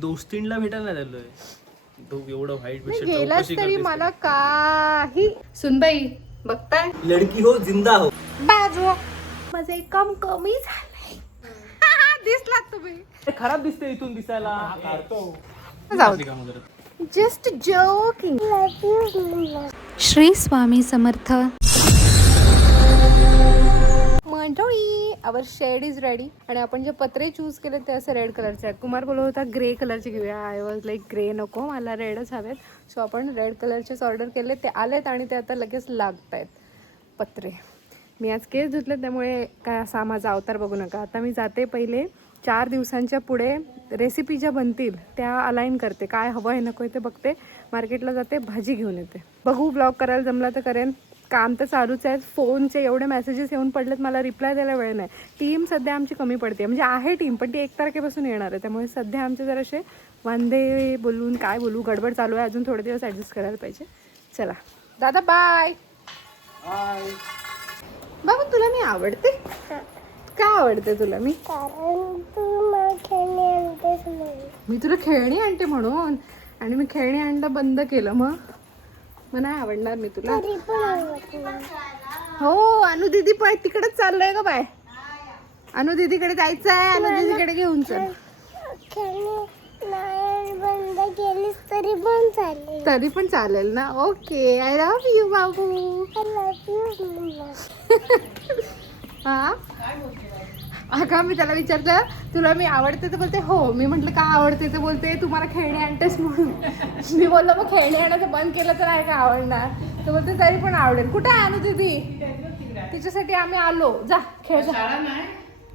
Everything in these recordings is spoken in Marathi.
दोस्तींना भेटायला नाही झालोय. तो एवढं व्हाईट गेलास तरी मला काही सुनबाई बघताय. लडकी हो जिंदा हो. बाजू माझं एक काम कमी झालंय. दिसलात तुम्ही. खराब दिसते इथून दिसायला. Just joking. श्री स्वामी समर्थ. मंडळी आवर शेड इज रेडी. आणि आपण जे पत्रे चूज केले ते असे रेड कलरचे आहेत. कुमार बोलत होता ग्रे कलरचे घेऊया. आय वॉज लाईक ग्रे नको, मला रेडच हवेत. सो आपण रेड कलरचेच ऑर्डर केले. ते आलेत आणि ते आता लगेच लागत आहेत पत्रे. मी आज केस धुतले त्यामुळे काय असा माझा अवतार बघू नका. आता मी जाते पहिले 4 दिवसांच्या पुढे रेसिपी ज्या बनतील त्या अलाईन करते. काय हवं आहे नको आहे ते बघते. मार्केटला जाते, भाजी घेऊन येते. बघू ब्लॉग करायला जमला तर करेन. काम तर चालूच आहे. फोनचे एवढे मेसेजेस येऊन पडलेत, मला रिप्लाय द्यायला वेळ नाही. टीम सध्या आमची कमी पडते. म्हणजे आहे टीम पण ती 1 तारखेपासून येणार आहे. त्यामुळे सध्या आमचे जरासे वांदे बोलून काय बोलू गडबड चालू आहे. अजून थोडे दिवस ॲडजस्ट करायला पाहिजे. चला दादा बाय. बाबा तुला मी आवडते. का आवडते तुला मी? मी तुला खेळणी आणते म्हणून. आणि मी खेळणी आणणं बंद केलं मग नाही आवडणार मी तुला. हो अनु दीदी पण तिकडेच चाललोय का बाय. अनु दीदीकडे जायचं आहे. अनु दीदीकडे घेऊन चल. तरी पण चालेल ना. ओके आय लव्ह यू बाबू. हा अगं मी त्याला विचारलं तुला मी आवडते तर बोलते हो. मी म्हटलं का आवडते तर बोलते तुम्हाला खेळणी आणतेस म्हणून. मी बोललो मग खेळणी आणायचं बंद केलं तर आहे का आवडणार. तर बोलते तरी पण आवडेल. कुठे आहे अनु दीदी? तिच्यासाठी आम्ही आलो. जा खेळ जा.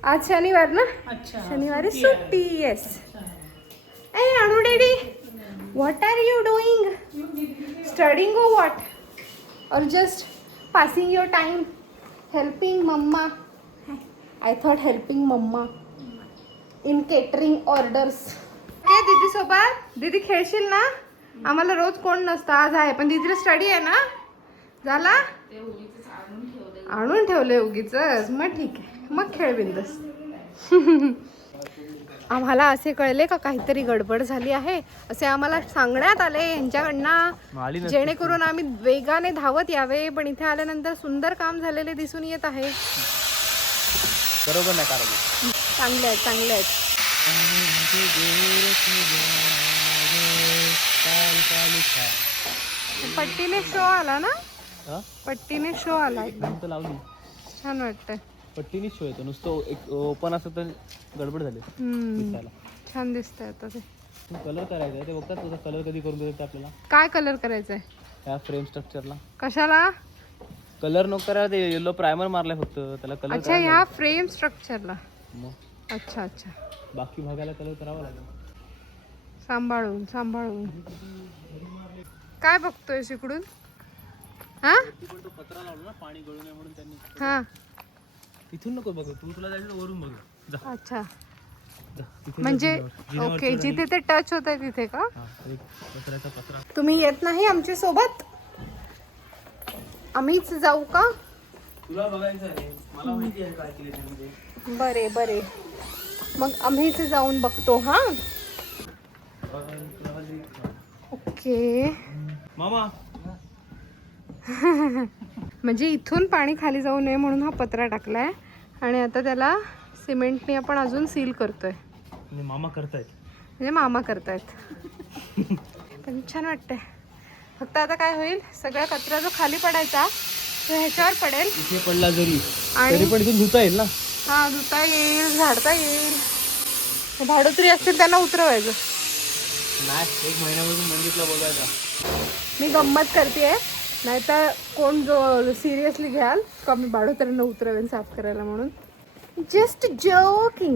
आज शनिवार ना. शनिवारी सुट्टी. येस. ए Anu daddy what are you doing? Studying or what? Or just passing your time? Helping mama? I thought helping mama in catering orders. ए दीदी सोबत. दीदी खेळशील ना? आम्हाला रोज कोण नसतं. आज आहे पण दीदीला स्टडी आहे ना. झाला? आणून ठेवले उगीच. मग ठीक आहे. मग खेळ बिंदस. आम्हाला असे कळले का काहीतरी गडबड झाली आहे असे आम्हाला सांगण्यात आले यांच्याकडनं, जेणेकरून आम्ही वेगाने धावत यावे. पण इथे आल्यानंतर सुंदर काम झालेले दिसून येत आहे. बरोबर नाही चांगले आहेत चांगले आहेत. पट्टीने शो आला ना. पट्टीने शो आला एकदम लावली. छान वाटतंय. पट्टीने शो येतो. नुसतं एक ओपन असं तर गडबड झाली. छान दिसतंय आता ते. कलर करायचा आहे ते बघतात. तुझा कलर कधी करून देतात आपल्याला? काय कलर करायचा आहे? या फ्रेम स्ट्रक्चरला. कशाला कलर नको करायला. ते येलो प्रायमर मारलाय फक्त त्याला कलर. अच्छा ह्या फ्रेम स्ट्रक्चरला. मग अच्छा अच्छा. बाकी भागाला कलर करावा लागेल. सांभाळून सांभाळून. काय बघतोय इकडून? हा तो पत्रा लावला ना पाणी गळू नये म्हणून त्यांनी. हा इथून नको बघू. तुला जायचं वरून बघू. जा. अच्छा जा. म्हणजे ओके जिथे ते टच होत आहे तिथे का? पत्र्याचा पत्रा. तुम्ही येत नाही आमच्या सोबत? आम्हीच जाऊ का? तुला बघायचं आहे. मला माहिती आहे काय केले त्यामध्ये. बरे बरे मग आम्हीच जाऊन बघतो. हा ओके. मामा म्हणजे इथून पाणी खाली जाऊ नये म्हणून हा पत्रा टाकलाय आणि आता त्याला सिमेंटने आपण अजून सील करतोय. म्हणजे मामा करतायत. म्हणजे मामा करतायत. पण छान वाटतंय. फक्त आता काय होईल सगळा कचरा जो खाली पडायचा तो ह्याच्यावर पडेल. इथे पडला जरी आणि तरी पण इथून धुता येईल ना. हा धुता येईल, झाडता येईल. भाडोत्री असतील त्यांना उतरवायचं. नाही 1 महिन्यापासून मंदिरला बोलवायचा. मी गंमत करते. नाहीतर कोण जो सिरियसली घ्याल का मी भाडोत्र्यांना उतरवेन साफ करायला म्हणून. Just joking.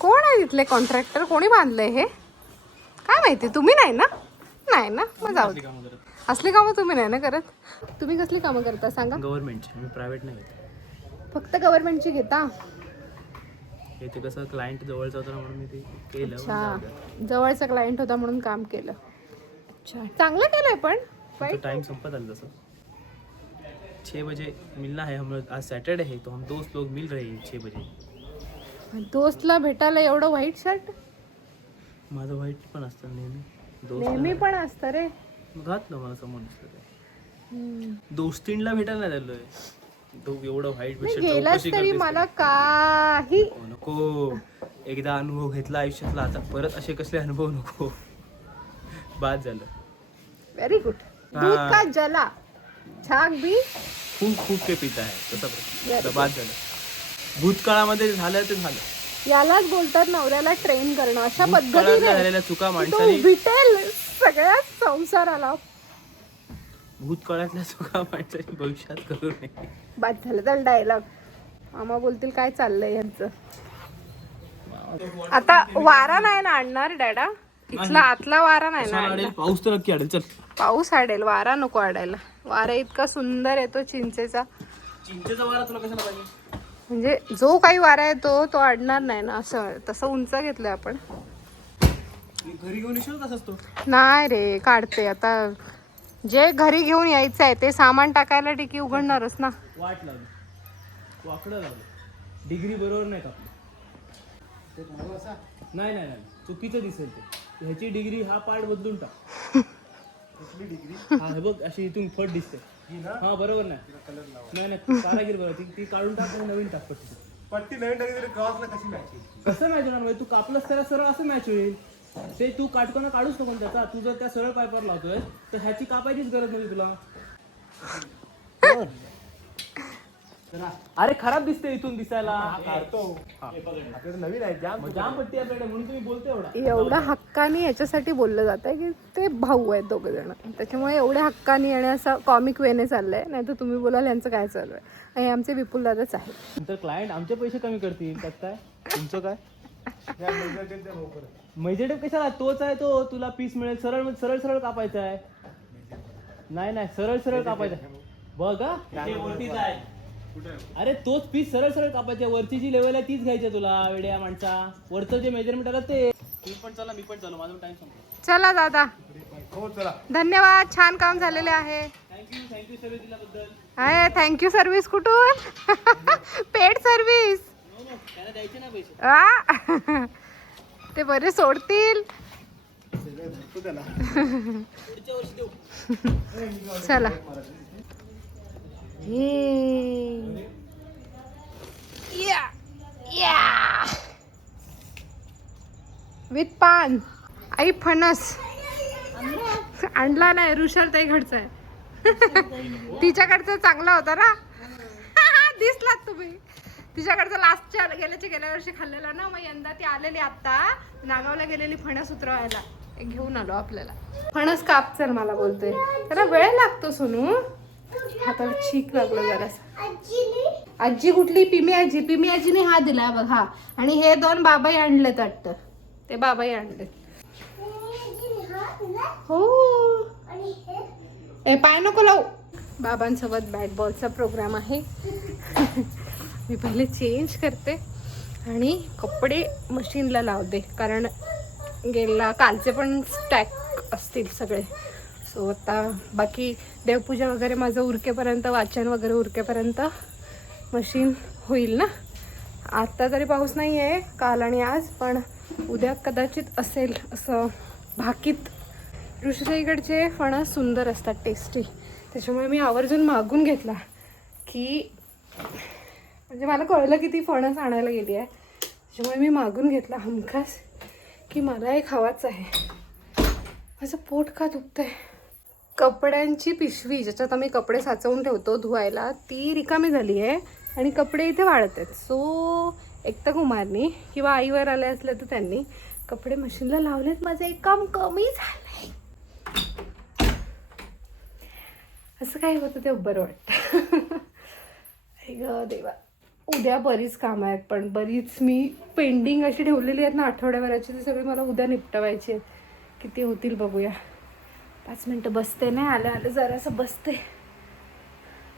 कोण आहे तिथले कॉन्ट्रॅक्टर? कोणी बांधलंय हे काय माहिती? तुम्ही नाही ना? नाही ना. मग जाऊ. असली कामं तुम्ही नाही ना करत. तुम्ही कसली कामं करता सांगा? गव्हर्नमेंटची. आम्ही प्रायव्हेट नाही घेत. फक्त गव्हर्नमेंटची घेता. हे ते कसं क्लायंट जवळचा होता ना म्हणून मी ते केलं. अच्छा, जवळचा क्लायंट होता म्हणून काम केलं. अच्छा, चांगलं केलंय पण. टाइम संपत आला तसं. 6 बजे मिलना है हम लोग. आज सैटरडे है तो हम दोस्त लोग मिल रहे हैं 6 बजे. दोस्तला भेटायला एवढं व्हाईट शर्ट माझं व्हाईट पण असतं नेहमी. नेहमी पण असतं रे. घातलं मला समोर दिसलं ते. दोस्तींना भेटायला नाही आलोय. तो एवढं व्हाईट गेलास तरी मला काही नको. एकदा अनुभव घेतला आयुष्यातला, आता परत असे कसले अनुभव नको. बाद झालं. Very good. दूध का जला छाक भी खूप के पिता आहे तसं बाद झालं. भूतकाळामध्ये झालं ते झालं. यालाच बोलतात नवऱ्याला ट्रेन करणं. अशा भूतकाळातल्या पद्धतीने झालेल्या चुका माणसाने विटेल सगळ्या संसाराला. भूतकाळातल्या चुका माणसाने भविष्यात करू नये. बाद झालं. तर डायलॉग मामा बोलतील काय चाललंय यांचं. आता वारा नाही ना आणणार डॅडा. इथला आतला वारा नाही ना आणणार. पाऊस तर नक्की आडेल. चल पाऊस आडेल, वारा नको आडायला. वारा इतका सुंदर येतो चिंचेचा. चिंचेचा वारा तुला कशाला पाहिजे? म्हणजे जो काही वारा येतो तो अडणार नाही ना. असं तसं उंच घेतलंय आपण. घरी घेऊन येशील तसंच तो. नाही रे, काढते आता. जे घरी घेऊन यायचं आहे ते सामान टाकायला टिकी उघडणारच ना. वाट लावली, वाकडं लावलं. डिग्री बरोबर नाही कापली. नाही नाही नाही, चुकीचं दिसेल ते. ह्याची डिग्री हा पार्ट बदलून टाक. हा हे बघ, अशी इथून फट दिसते. हा बरोबर नाही. नाही नाही, कारागीर बरोबर. ती काढून टाक आणि नवीन टाक पट्टी. पट्टी नवीन टाकली तरी क्रॉसला कशी मॅच होईल? कसं मॅच होणार भाई? तू कापलंस त्याला सरळ असं मॅच होईल. ते तू काटकोना काढूच नको त्याचा. तू जर त्या सरळ पायपर लावतोय तर ह्याची कापायचीच गरज नव्हती तुला. अरे खराब दिसते इथून दिसायला. नवीन आहे जाम. जाम पट्टी आपल्याकडे म्हणून तुम्ही बोलते एवढा. एवढ्या हक्कानी याच्यासाठी बोललं जात आहे की ते भाऊ आहेत दोघं जण. त्याच्यामुळे एवढ्या हक्कानी आणि असं कॉमिक वेने चाललंय. नाही तर तुम्ही बोलाल यांचं काय चालू आहे. हे आमचे विपुल दादाच आहे. नंतर क्लायंट आमचे पैसे कमी करतील त्यात काय. तुमचं काय मेजरटेप कशाला? तोच आहे तो. तुला पीस मिळेल. सरळ सरळ सरळ कापायचा आहे. नाही नाही, सरळ सरळ कापायचा आहे. बघा अरे तोच पीस सरळ सरळ कापायचा. वरची जी लेवल आहे तीच घ्यायची तुला वेड्या माणसा. वरचं जे मेजरमेंट आलं ते. तुम्ही पण चला, मी पण चालू. माझा टाइम संपला. चला दादा, हो चला. धन्यवाद. छान काम झालेले आहे. थँक्यू सर्व्हिस दिल्याबद्दल. आहे थँक्यू सर्व्हिस कुठून? Paid service. त्याला द्यायचे ना पैसे. ते बरे सोडतील. पुढच्या वर्षी देऊ. चला. विथ पान. आई फणस आणला नाही. रुशाल ताई घडचा आहे. तिच्याकडचा चांगला होता ना. दिसलात तुम्ही. तिच्याकडचा लास्टच्या गेल्या वर्षी खाल्लेला ना. मग यंदा ती आलेली आता नागावला गेलेली फणस उतरवायला. घेऊन आलो आपल्याला. फणस काप चल मला बोलतोय. त्याला वेळ लागतो सोनू. हाताला छीक लागलं जरासा. आजी कुठली? पिमी आजी. पिमी आजीने हा दिला बघ. हा आणि हे 2 बाबाई आणलेत वाटतं. ते बाबाई आणले. हो. ए पाय नको लावू. बाबांसोबत बॅट बॉलचा प्रोग्राम आहे. मी पहिले चेंज करते आणि कपडे मशीनला लावते. कारण कालचे पण स्टॅक असतील सगळे. सो आता बाकी देवपूजा वगैरे माझं उरकेपर्यंत, वाचन वगैरे उरकेपर्यंत मशीन होईल ना. आत्ता तरी पाऊस नाही आहे काल आणि आज, पण उद्या कदाचित असेल असं भाकीत. ऋषीताईकडचे फणस सुंदर असतात, टेस्टी. त्याच्यामुळे मी आवर्जून मागून घेतला की म्हणजे मला कळलं की ती फणस आणायला गेली आहे. त्याच्यामुळे मी मागून घेतला हमखास की मला एक हवाच आहे. माझं पोट का दुखतंय. कपड्यांची पिशवी ज्याच्यात आम्ही कपडे साचवून ठेवतो धुवायला ती रिकामी झाली आहे आणि कपडे इथे वाळत आहेत. सो एक तर कुमारनी किंवा आईवर आले असले तर त्यांनी कपडे मशीनला लावलेत. माझं एक काम कमी झालंय. असं काय होतं ते बरं वाटतं. ग देवा. उद्या बरीच कामं आहेत, पण बरीच मी पेंडिंग अशी ठेवलेली आहेत ना आठवड्याभराची. ती सगळी मला उद्या निपटवायची आहेत. किती होतील बघूया. 5 मिनटं बसते. नाही आलं जरासं बसते.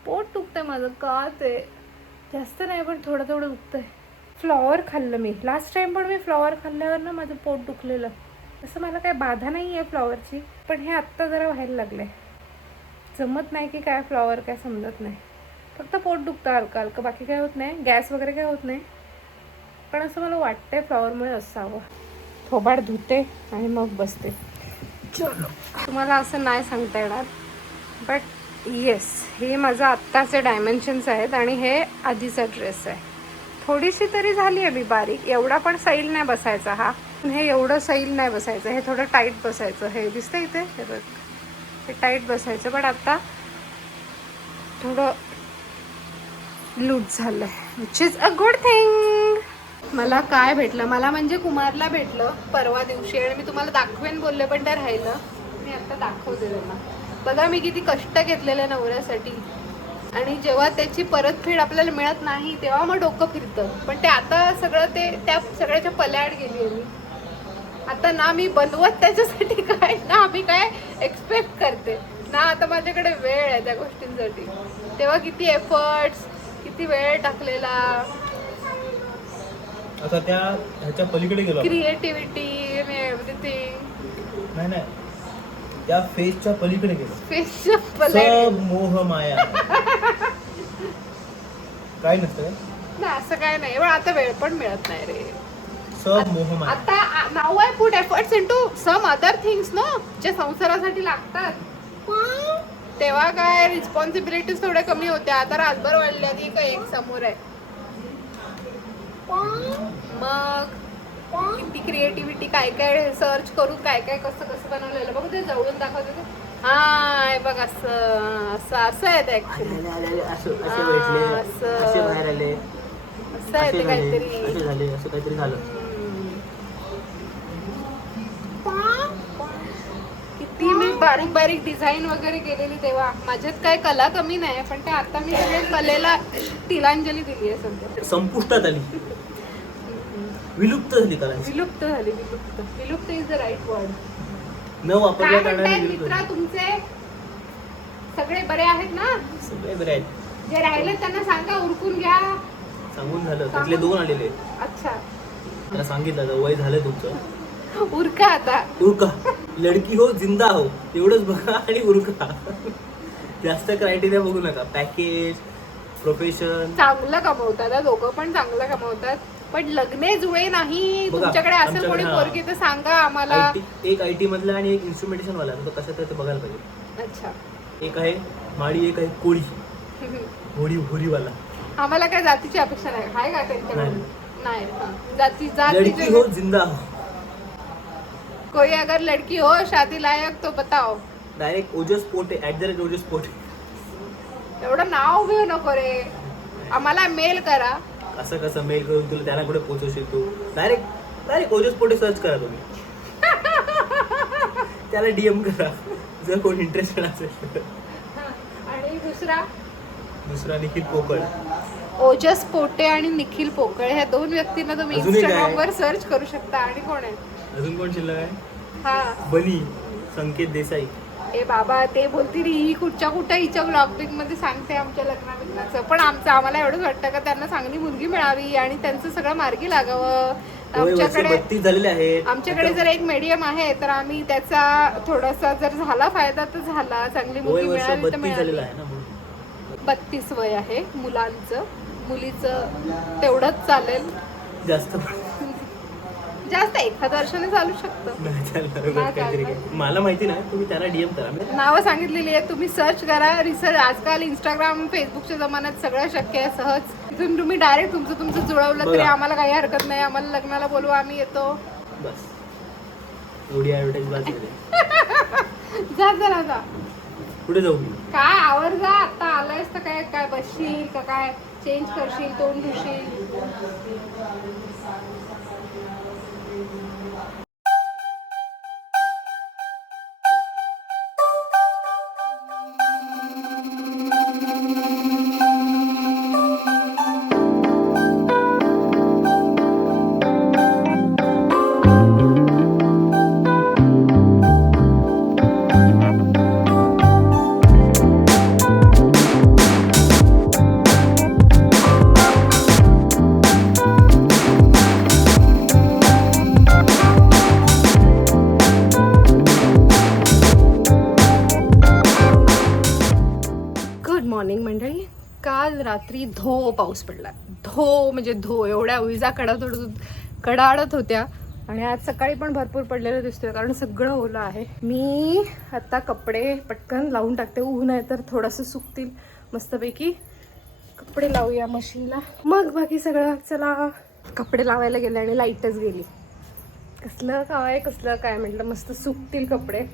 पोट दुखतंय माझं का ते जास्त नाही पण थोडं दुखतंय. फ्लॉवर खाल्लं मी लास्ट टाइम, पण मी फ्लॉवर खाल्ल्यावर ना माझं पोट दुखलेलं. तसं मला काही बाधा नाही आहे फ्लॉवरची, पण हे आत्ता जरा व्हायला लागलंय. जमत नाही की काय फ्लॉवर, काय समजत नाही. फक्त पोट दुखतं हलकं हलकं, बाकी काय होत नाही, गॅस वगैरे काय होत नाही. पण असं मला वाटतंय फ्लॉवरमुळे असावं. थोबाड धुते आणि मग बसते. चलो, तुम्हाला असं नाही सांगता येणार, बट येस, हे माझं आत्ताचे डायमेन्शन्स आहेत आणि हे आधीचा ड्रेस आहे. थोडीशी तरी झाली आहे मी बारीक, एवढा पण सैल नाही बसायचा हा. हे एवढं सैल नाही बसायचं, हे थोडं टाईट बसायचं. हे दिसतं इथे, हे बघ, हे टाईट बसायचं, पण आता थोडं लूज झालं आहे, which is a good thing. मला काय भेटलं, मला म्हणजे कुमारला भेटलं परवा दिवशी, आणि मी तुम्हाला दाखवेन बोलले पण ते राहिलं. मी आता दाखवते त्यांना. बघा मी किती कष्ट घेतलेले नवऱ्यासाठी, आणि जेव्हा त्याची परतफेड आपल्याला मिळत नाही तेव्हा मग डोकं फिरतं. पण ते आता सगळं ते त्या सगळ्याच्या पल्याड गेली आहे मी. आता ना मी बनवत त्याच्यासाठी काय, ना आम्ही काय एक्सपेक्ट करते, ना आता माझ्याकडे वेळ आहे त्या गोष्टींसाठी. तेव्हा किती एफर्ट्स, किती वेळ टाकलेला, आता त्या ह्याच्या पलीकडे गेलो, क्रिएटिव्हिटी, एव्हरीथिंग. नाही, त्या फेसच्या पलीकडे गेलो. फेसच्या सब मोह माया. काय नसतं ना, असं काय नाही, पण आता वेळ पण मिळत नाही रे. सब मोह माया. आता नाव I put efforts into some other things no, जे संसारासाठी लागतात. तेव्हा काय रिस्पॉन्सिबिलिटीज थोड्या कमी होत्या, आता रातभर वाढल्या. ती काय एक समोर आहे, मग किती क्रिएटिव्हिटी, काय काय सर्च करू, काय काय कसं कसं बनवलेलं. बघ ते जवळून दाखवते ते. हा बघ, असं असं असं आहे ते ऍक्च्युली, असं आहे ते काहीतरी झालं. किती मी बारीक बारीक डिझाईन वगैरे केलेली तेव्हा. माझ्यात काय कला कमी नाही, पण ते आता मी सगळे कलेला तिलांजली दिली आहे सध्या. संपुष्टात आली, विलुप्त झाली कला. विलुप्त इज द राईट वर्ड. न वापरल्या काय म्हणताय कारणाने मित्रा, तुमचे सगळे बरे आहेत ना? सगळे बरे आहेत. जे राहिले त्यांना सांगा उरकून घ्या. सांगून झालं, त्यातले 2 आलेले. अच्छा, त्याला सांगितलं वय झालं तुमचं, उरका आता. उरका, लडकी हो जिंदा हो, एवढंच बघा आणि उरका. जास्त क्रायटेरिया बघू नका. Package, profession. चांगलं कमवतात दोघं पण, चांगलं कमवतात, पण लग्ने जुळे नाही. बघा, तुमच्याकडे असेल आमच्याकडे कोणी हा. पोरगी तर सांगा आम्हाला. एक IT मधला आणि एक इन्स्ट्रुमेंटेशन वाला, तो कसं तर ते बघायला पाहिजे. अच्छा, एक आहे माळी, एक आहे कोळी, होडीवाला. आम्हाला काय जातीची अपेक्षा नाही. हाय का त्यांच्याकडून? नाही, लडकी जाती हो जिंदा हो. कोई अगर लड़की हो शादी लायक तो बताओ. डायरेक्ट ओजस पोटे @ओजस पोटे. एवढं नाव घेऊ नको रे, आम्हाला मेल करा. असं कसं मेल करून तुला त्याला कुठे पोहोचवशील तू? डायरेक्ट ओजस पोटे सर्च करा तुम्ही. त्याला DM करा जर कोण इंटरेस्टेड असेल. आणि दुसरा निखिल पोकळ. ओजस पोटे आणि निखिल पोकळ, ह्या 2 व्यक्तींना तुम्ही अजून एक आहे. इंस्टाग्राम वर सर्च करू शकता. आणि कोण आहे अजून कोण शिल्लक आहे? हा, बनी संकेत देसाई. ए बाबा, ते बोलतील ही कुठच्या कुठं हिच्या ब्लॉगिंग मध्ये सांगते आमच्या लग्नाचं. पण आम्हाला एवढंच वाटतं का त्यांना चांगली मुलगी मिळावी आणि त्यांचं सगळं मार्गी लागावं. आमच्याकडे 32 झालेले आहेत. आमच्याकडे जर एक मीडियम आहे, तर आम्ही त्याचा थोडासा जर झाला फायदा तर झाला, चांगली मुलगी मिळाली तर 32 झालेलं मिळाली. आहे ना म्हणून. 32 वय आहे मुलांचं, मुलीचं तेवढंच चालेल. जास्त जास्त 1 वर्षाने चालू शकतं. नाही चालणार नाही काहीतरी. चालणार. मला माहिती नाही, तुम्ही त्याला DM करा. नावं सांगितलेली आहेत, तुम्ही सर्च करा, रिसर्च. आजकाल इंस्टाग्राम, फेसबुकच्या जमान्यात सगळं शक्य आहे सहज. तिथून तुम्ही डायरेक्ट तुमचं जुळवलं तरी बघा. आम्हाला काही हरकत नाही. आम्हाला लग्नाला बोलवा, आम्ही येतो. बस एवढी ऍडव्हर्टाईज बाज झाली. जा पुढे जाऊ. काय आवर जा, आता आलायस तर काय बसशील का काय, चेंज करशील, तोंड धुशील. रात्री धो पाऊस पडला. धो म्हणजे धो, एवढ्या विजा कडाडत होत्या. आणि आज सकाळी पण भरपूर पडलेलं दिसतोय कारण सगळं ओलं आहे. मी आता कपडे पटकन लावून टाकते, ऊन आहे तर थोडंसं सुकतील मस्तपैकी. कपडे लावूया मशीनला, मग बाकी सगळं. चला, कपडे लावायला गेले आणि लाईटच गेली. कसलं काय म्हटलं, मस्त सुकतील कपडे,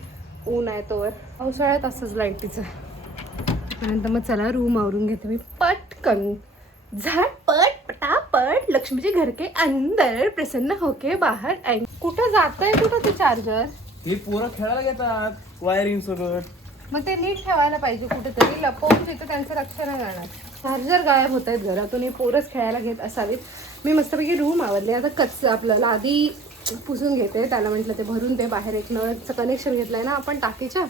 ऊन आहे तोवर. पावसाळ्यात असंच लाईटीचं. त्यानंतर मग चला रूम आवरून घेते मी पटकन. झटपट पटापट, लक्ष्मीचे घर के अंदर, प्रसन्न होके बाहेर आए. कुठं जातंय कुठं ते चार्जर? हे पोरं खेळायला घेतात वायरिंग सगळं. मग ते नीट ठेवायला पाहिजे कुठेतरी, लपवून तिथं त्यांचं लक्ष नाही जाणार. चार्जर गायब होत आहेत घरातून, हे पोरच खेळायला घेत असावीत. मी मस्तपैकी रूम आवरले. आता आपलं लादी पुसून घेते. त्याला म्हटलं ते भरून ते बाहेर एक नळचं कनेक्शन घेतलंय ना आपण टाकीच्या,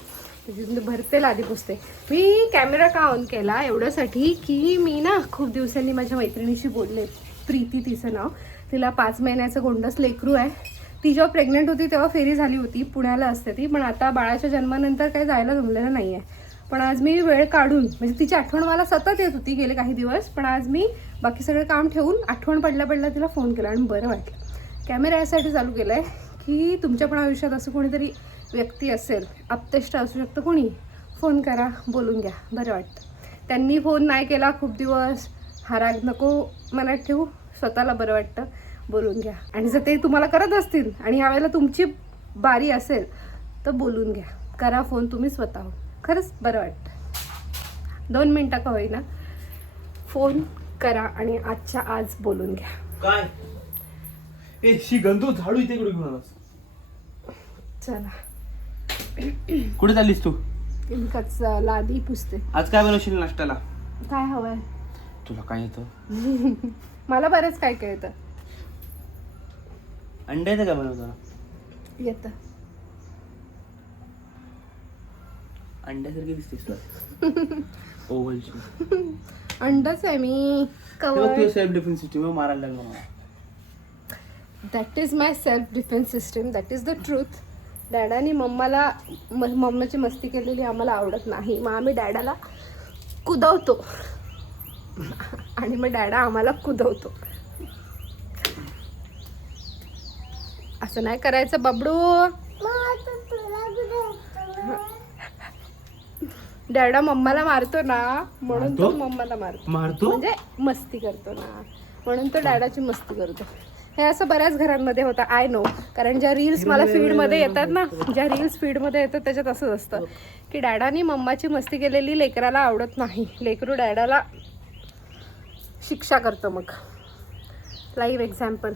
तिथून भरते लादी पुसते. मी कॅमेरा का ऑन केला एवढ्यासाठी की मी ना खूप दिवसांनी माझ्या मैत्रिणीशी बोलले. प्रीती तिचं नाव. तिला 5 महिन्याचं गोंडस लेकरू आहे. ती जेव्हा प्रेग्नेंट होती तेव्हा फेरी झाली होती, पुण्याला असते ती. पण आता बाळाच्या जन्मानंतर काही जायला जमलेलं नाही आहे. पण आज मी वेळ काढून, म्हणजे तिची आठवण मला सतत येत होती गेले काही दिवस, पण आज मी बाकी सगळं काम ठेवून आठवण पडल्या तिला फोन केला आणि बरं वाटलं. कॅमेरा यासाठी चालू केला आहे की तुमच्या पण आयुष्यात असं कोणीतरी व्यक्ती असेल, आप्तेष्ट असू शकतं कोणी, फोन करा, बोलून घ्या, बरं वाटतं. त्यांनी फोन नाही केला खूप दिवस, हा राग नको मनात ठेवू, स्वतःला बरं वाटतं, बोलून घ्या. आणि जर ते तुम्हाला करत असतील आणि ह्यावेळेला तुमची बारी असेल तर बोलून घ्या, करा फोन तुम्ही स्वतः, खरंच बरं वाटतं. 2 मिनटं का होईना फोन करा आणि आजच्या आज बोलून घ्या. काय ए शी गंदू झाडू इथे कुठे घेऊन आलास? चला, कुठे चाललीस तू? लादी पुसते. आज काय बनवशील नाश्त्याला? काय हवंय तुला? काय येतं? मला बरेच काय काय येतं. अंडे येतं का बनवताना? येतं. अंड्यासारखी दिसतेस तू. ओव्हलची. अंडच आहे मी. कवर. सेल्फ डिफेन्स सिस्टीम मारायला लागलो मला. That is my self defence system, that is the truth. डॅडाने मम्माची मस्ती केलेली आम्हाला आवडत नाही, मग आम्ही डॅडाला कुदवतो आणि मग डॅडा आम्हाला कुदवतो. असं नाही करायचं बबडू. डॅडा मम्माला मारतो ना म्हणून तो मम्माला मारतो, म्हणजे मस्ती करतो ना म्हणून तो डॅडाची मस्ती करतो. हे असं बऱ्याच घरांमध्ये होतं, आय नो. कारण ज्या रील्स मला फीडमध्ये येतात ना, ज्या रील्स फीडमध्ये येतात त्याच्यात असंच असतं की डॅडानी मम्माची मस्ती केलेली लेकराला आवडत नाही, लेकरू डॅडाला शिक्षा करतं. मग लाईव्ह एक्झाम्पल.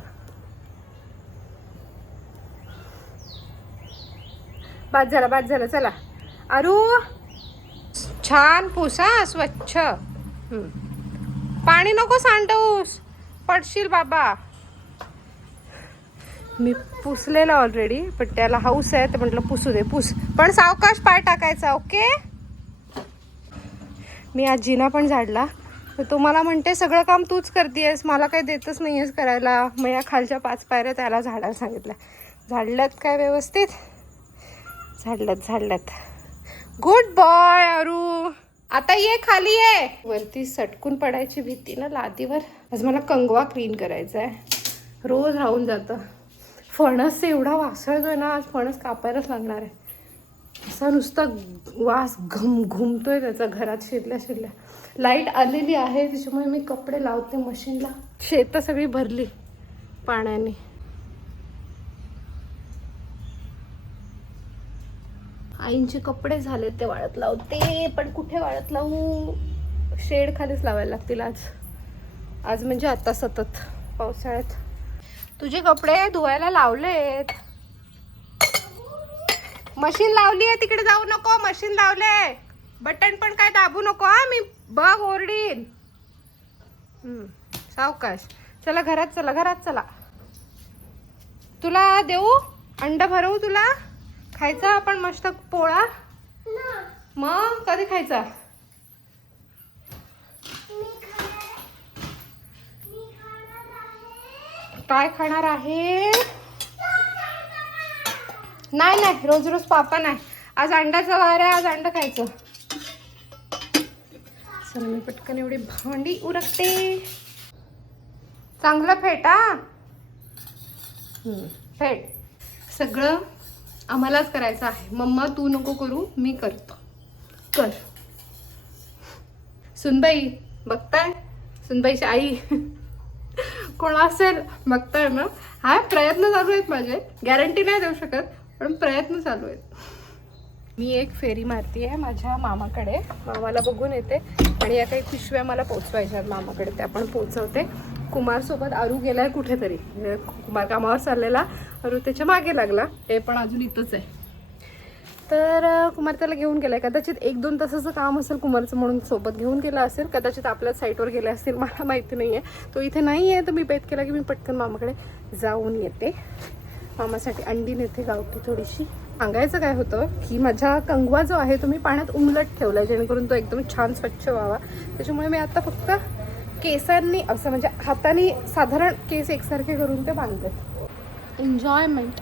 बाद झालं. चला अरू, छान पुसा स्वच्छ. पाणी नको सांडवूस, पडशील बाबा. मी पुसलेलं ऑलरेडी, पण त्याला हाऊस आहे तर म्हटलं पुसू दे, पुस, पण सावकाश पाय टाकायचा, ओके. मी आज जिना पण झाडला, तर तो मला म्हणते सगळं काम तूच करतेस, मला काही देतच नाही आहेस करायला. मग या खालच्या 5 पायऱ्या त्याला झाडायला सांगितल्या. झाडल्यात काय व्यवस्थित? झाडल्यात. गुड बॉय अरू. आता ये खाली ये. वरती सटकून पडायची भीती ना लादीवर. आज मला कंगवा क्लीन करायचा आहे, रोज राहून जातं. फणस एवढा वासळतोय ना, आज फणस कापायलाच लागणार आहे. असा नुसता वास घुमतोय त्याचा घरात शिरल्या. लाईट आलेली आहे त्याच्यामुळे मी कपडे लावते मशीनला. शेतं सगळी भरली पाण्याने. आईंचे कपडे झाले ते वाळत लावते, पण कुठे वाळत लावू? शेड खालीच लावायला लागतील आज म्हणजे आता सतत पावसाळ्यात. तुझे कपडे धुवायला लावलेत, मशीन लावली आहे, तिकडे जाऊ नको. मशीन लावले, बटन पण काय दाबू नको हा, मी बघ ओरडीन. सावकाश. चला घरात चला. तुला देऊ अंड भरवू? तुला खायचा आपण मस्त पोळा? मग कधी खायचा? काय खाणार आहे? नाही, रोज पापा नाही. आज अंड्याचा वार आहे, आज अंड खायचं. चला मी पटकन एवढी भांडी उरकते. चांगलं फेटा. फेट. सगळं आम्हालाच करायचं आहे. मम्मा तू नको करू, मी करतो. कर. सुनबाई बघताय, सुनबाईची आई कोण असेल बघताय ना. हा प्रयत्न चालू आहेत माझे, गॅरंटी नाही देऊ शकत पण प्रयत्न चालू आहेत. मी एक फेरी मारती आहे माझ्या मामाकडे, मामाला बघून येते आणि या काही पिशव्या मला पोचवायच्या आहेत मामाकडे, त्या पण पोचवते. कुमारसोबत अरू गेलाय कुठेतरी, कुमार कामावर चाललेला, अरू त्याच्या मागे लागला, ते पण अजून इथंच आहे. तर कुमार त्याला घेऊन गेलाय, कदाचित 1-2 तासाचं काम असेल कुमारचं म्हणून सोबत घेऊन गेला असेल, कदाचित आपल्याच साईटवर गेले असतील, मला माहिती नाही आहे. तो इथे नाही आहे तर मी बेत केला की मी पटकन मामाकडे जाऊन येते. मामासाठी अंडी नेते गावठी थोडीशी. सांगायचं काय होतं की माझा कंगवा जो आहे तो मी पाण्यात उमलट ठेवला आहे जेणेकरून तो एकदम छान स्वच्छ व्हावा. त्याच्यामुळे मी आता फक्त केसांनी असं म्हणजे हाताने साधारण केस एकसारखे करून ते बांधते. एन्जॉयमेंट.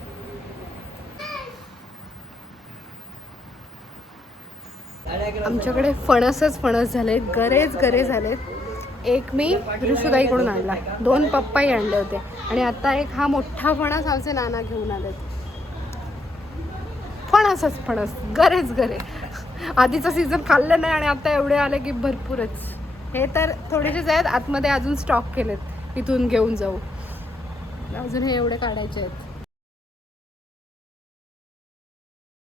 आमच्याकडे फणसच फणस झालेत, गरे झालेत. एक मी ऋषुदाईकडून आणला, 2 पप्पाही आणले होते आणि आता एक हा मोठा फणस आमचे नाना घेऊन आलेत. फणसच फणस, गरे. आधीचा सीझन खाल्लं नाही आणि आता एवढे आले की भरपूरच. हे तर थोडेसेच आहेत, आतमध्ये अजून स्टॉक केलेत, इथून घेऊन जाऊ. अजून हे एवढे काढायचे आहेत.